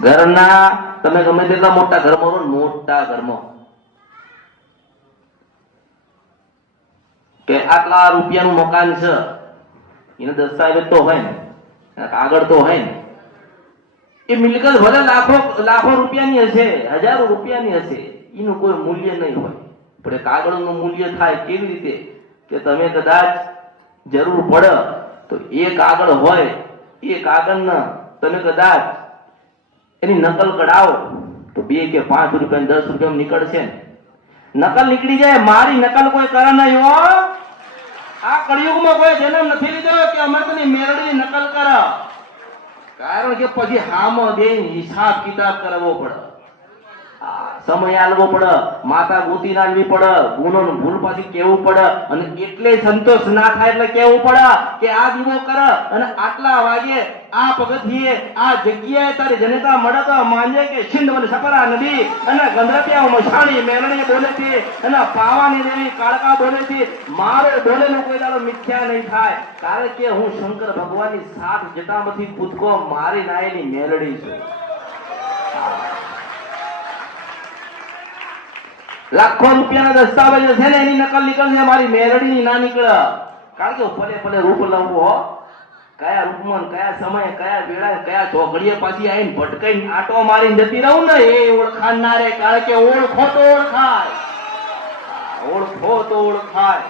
ઘરના તમે ગમે તેટલા મોટા ઘરમાં રહો, મોટા ઘરમાં કે આટલા રૂપિયાનું મકાન છે, એને દસ્તાવેજ તો હોય ને, કાગળ તો હોય ને. એ મિલકત ભલે લાખો રૂપિયાની હશે, હજારો રૂપિયાની હશે, એનું કોઈ મૂલ્ય નહીં હોય. પણ એ કાગળનું મૂલ્ય થાય કેવી રીતે કે તમે કદાચ જરૂર પડે તો એ કાગળ હોય, એ કાગળને તમે કદાચ એની નકલ કઢાવો તો 2 કે 5 રૂપિયા 10 રૂપિયા નીકળશે ને. નકલ નીકળી જાય, મારી નકલ કોઈ કરે નહીં હો. આ કળિયુગમાં કોઈ જન્મ નથી લીધો કે અમૃતની મેરડીની નકલ કરે. કારણ કે પછી હામો દે હિસાબ કિતાબ કરવો પડે, સમય આલવો પડે, માતા ગોતી નાલવી પડે, ગુનો ભૂલ પાછી કેવું પડે, અને એટલે સંતોષ ના થાય એટલે કેવું પડે કે આ દીવો કર અને આટલા વાગે આ પગથિયે આ જગ્યાએ તારી જનતા મળે તો માંજે કે સિંધ મને સપરા નદી અને ગંધરપિયા મશાણી મેલણી બોલે છે અને પાવાની દેવી કાળકા બોલે છે. મારો બોલેલું કોઈ દાડો મિથ્યા નહીં થાય, કારણ કે હું શંકર ભગવાનની 7 જટામાંથી કૂદકો મારી નાયેલી મેલડી છું. લાખો રૂપિયાના દસ્તાવેજ છે ને, એની નકલ નીકળશે, મારી મેરડીની ના નીકળે. કારણ કે ભલે ભલે રૂપ લઉં હો, કયા રૂપમાં કયા સમયે કયા વેળાએ કયા ચોઘડીએ પાછી આવીને ભટકાઈને આટો મારીને જતી રહું ને, એ ઓળખાણ ના રે. કારણ કે ઓળખો તો ઓળખાય, ઓળખો તો ઓળખાય.